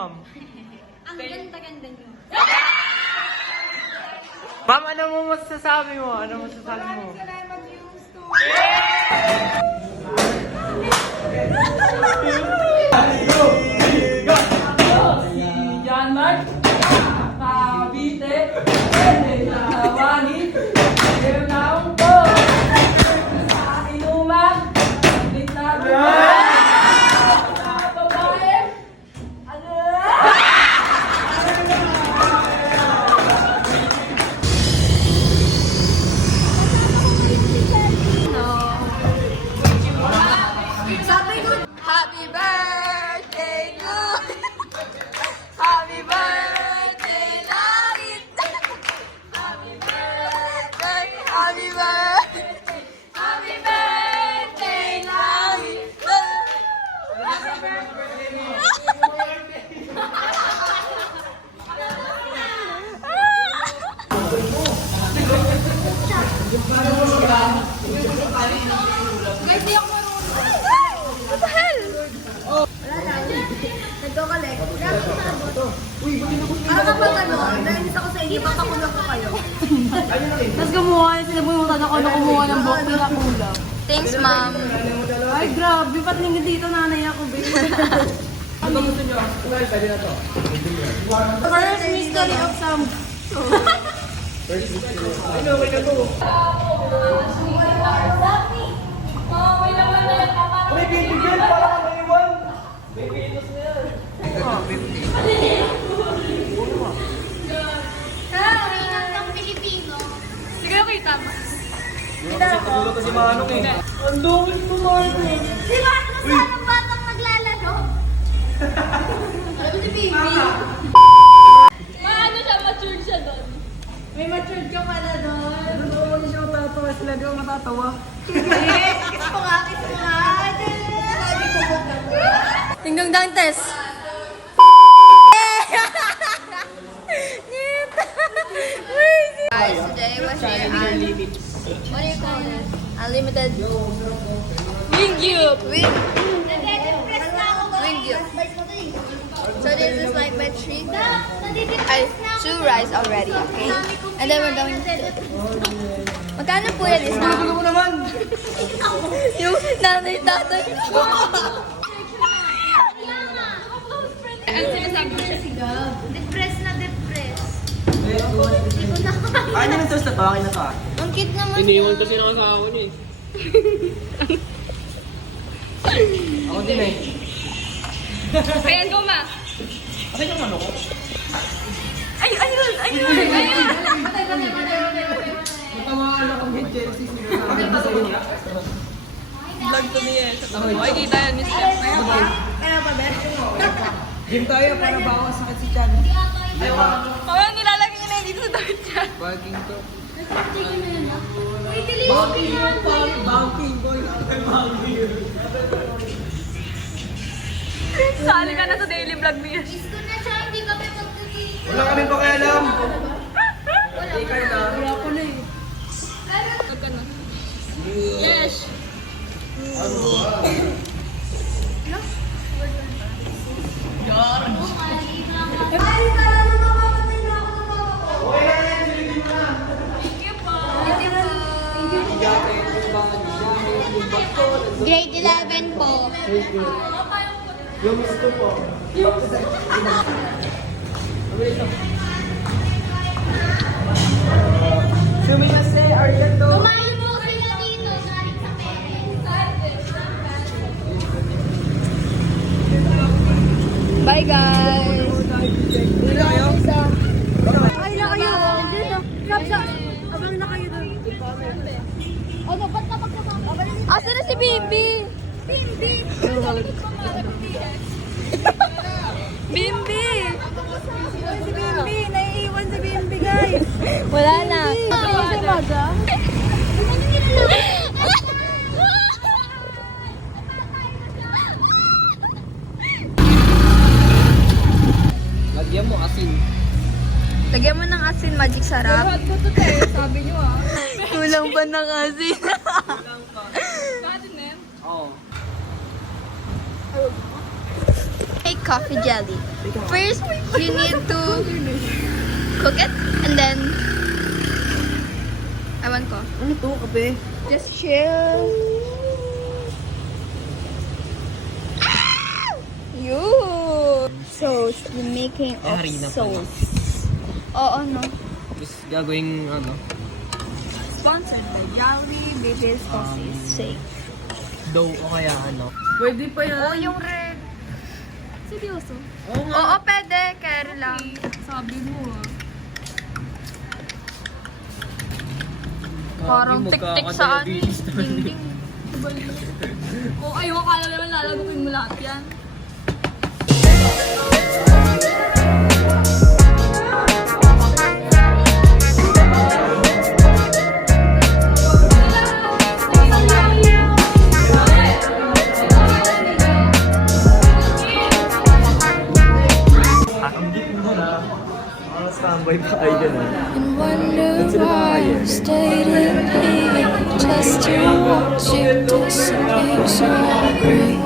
ma'am? Ang ganda-ganda niyo. Ma'am, ano mo masasabi mo? Ano masasabi mo? Salamat yung store. Yan Mark, Cavite, Tawangin, Limnaong po, sa inuman, Litlago, sa babae, ano? Sabi ko, happy birthday to happy birthday, Langit! Happy birthday, happy birthday, happy birthday, Langit! Happy birthday! Guys, di ako marunong. What the hell? Wala lang. Nagko-collect. Para kapag ano, nainis ako sa inyo, papakulong ko kayo. Tapos kumuha, sinabunutan ako na kumuha ng box nila kulang. Thanks, ma'am. Ay, grabe, ba't nang dito nanay ako, babe? First mystery of some... May bibigyan para ka maiwan. May pinos na yan. Karingan ng Pilipino. Sige, kita mo. Tulog kasi Manong eh. Ang dungis mo, Manong. Si Marcos, anong batang naglalaro? Ano si Bibi? Maano siya, matured siya doon. May matured ka pala doon. Oo, hindi siya matatawa. Sila di ako matatawa. Kiss ko nga, kiss ko nga. Tingdong Dantes. Guys, today was here what do you call this? Unlimited Wingyup. Wingyup. So this is like my treat. I 2 rice already, okay? And then we're going to... Magkano po yan is now? Tulog mo naman. Yung nanay-tatay. Ang sinasabi ko si Gab. Depress na depress. Hindi ko na kaya. Ano yung toast na to? Akin na to ah. Ang cute naman Iniwan niya. kasi nakasawa niya eh. Ako din eh. Ayan, go ma. Akin yung ano ko? Ay, ayun, ayun, ayun. Natamaan ako ng Chelsea. Sinasabi niya. Vlog to niya eh. Makikita yan, Miss Chef. Gym tayo para bawas sakit si Chan. Kaya nilalagay niya na yun dito sa damit niya. Barking to. Uy, dili. Banking boy. Banking. Sali ka na sa daily vlog niya. Gusto na siya, hindi kami magtutulog. Wala kami pakialam. Wala ko na eh. Yes. Ay, tara na mamamatay na ako ng mama ko. Thank you po. Grade 11 po. Yung gusto po. Sumiyase, Argento. Kumain po kayo dito, galing sa parents. Bye guys! Ay na kayo. Abang na kayo doon. Ano, ba't napagkasama? Asa na si Bimbi? Bimbi! Bimbi! Si Bimbi. Naiiwan si Bimbi, guys. Wala na. Si Maga. Lagyan mo asin. Lagyan mo ng asin, magic sarap. Sabi niyo ah. Kulang pa ng asin. Oo. Hey coffee jelly. First, you need to cook it and then ewan ko. Ano to, kape? Just chill. You. Sauce. The making of harina pala. sauce. Oo, no. Tapos gagawing ano? Sponsored by Jolly Baby's Coffee Shake. Dough o kaya ano? Pwede pa yan. Oh, yung red. Seryoso? Oo, pwede. Carry lang. Sabi mo ah. Parang tik-tik sa ano. Ding-ding. Kung ayaw, akala naman lalagutin mo lahat yan. Standby pa kayo dyan ah. Wonder why I stayed in here just to watch you disappear so brief.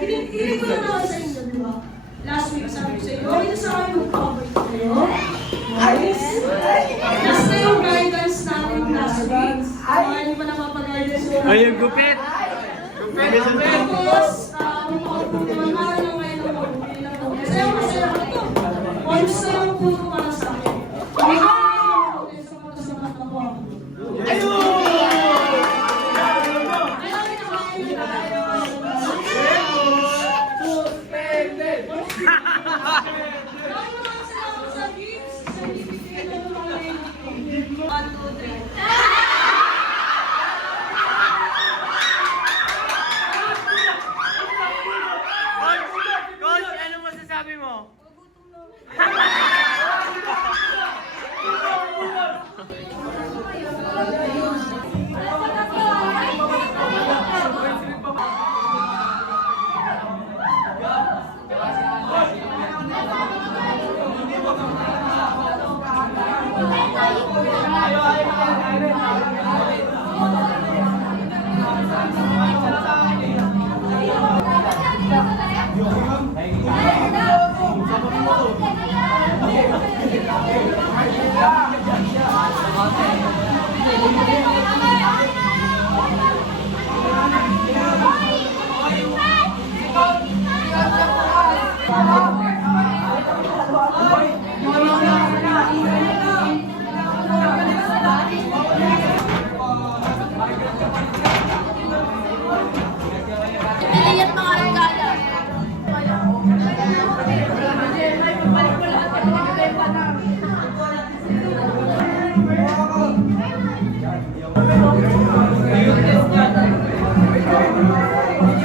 Hindi ko na naman sa inyo, di ba? Last week, sabi ko sa inyo, okay na sa akin mag-cover kayo. Ayos. Last na yung guidance natin last week. Kaya hindi pa napapag-guidance yung Ay, yung gupit! Tapos, mamahal na ngayon ng mabuti lang po. Masaya ko ito. Points na lang po ito para sa akin. Hindi ko na yung sa pagkasamat na po ako. Coach, ano masasabi mo? Ay,